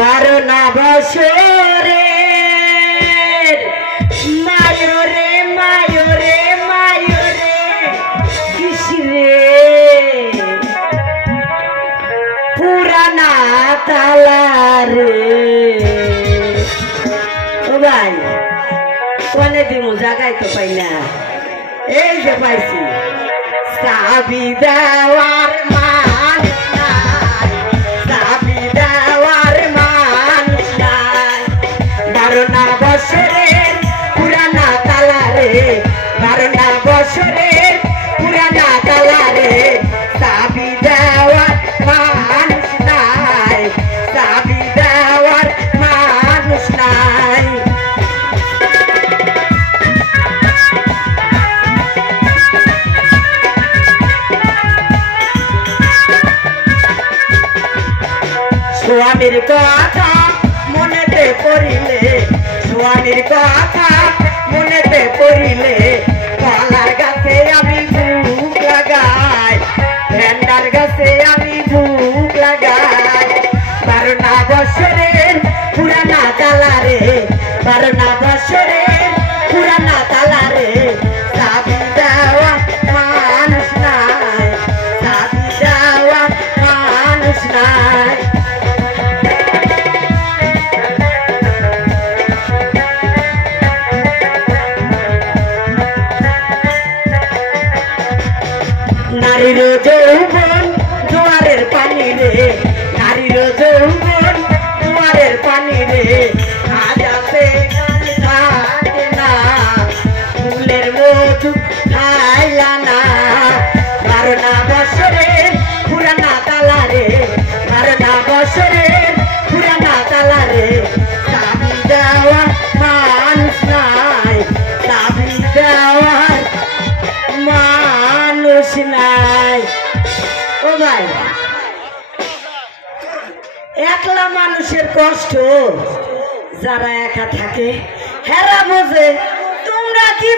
12 না বছরে মায়রে মায়রে মায়রে কিসরে পুরানা তালারে ও ভাই কোনে দিমু জায়গায় তো পাই না এই যে পাইছি চাবি দেওয়ার মান নাই চাবি দেওয়ার মান নাই 12 না বছরের পুরানা তালারে 12 না বছরের পুরানা তালারে চাবি দেওয়ার মানুষ নাই চাবি দেওয়ার মানুষ নাই স্বামীর কথা মনেতে পড়িলে স্বামীর কথা মনেতে পড়িলে কলার গাছে আমি ভুক লাগাই ভেন্ডার গাছে আমি ভুক লাগাই 12 না বছরের পুরানা তালারে 12 না বছরের পুরানা তালারে চাবি দেওয়া মানুষ নাই চাবি দেওয়া মানুষ নাই নারীর যৌবন জোয়ারের পানি রে নারীর যৌবন জোয়ারের পানি রে আজ আছে থাকে না ফুলের মধু খাইলা না 12 না বছরের পুরানা তালারে 12 না বছরের পুরানা তালারে চাবি দেওয়া মানুষ নাই চাবি দেওয়ার মানুষ নাই ও ভাই একলা মানুষের কষ্ট যারা একা থাকে হেরা বোঝে তোমরা কি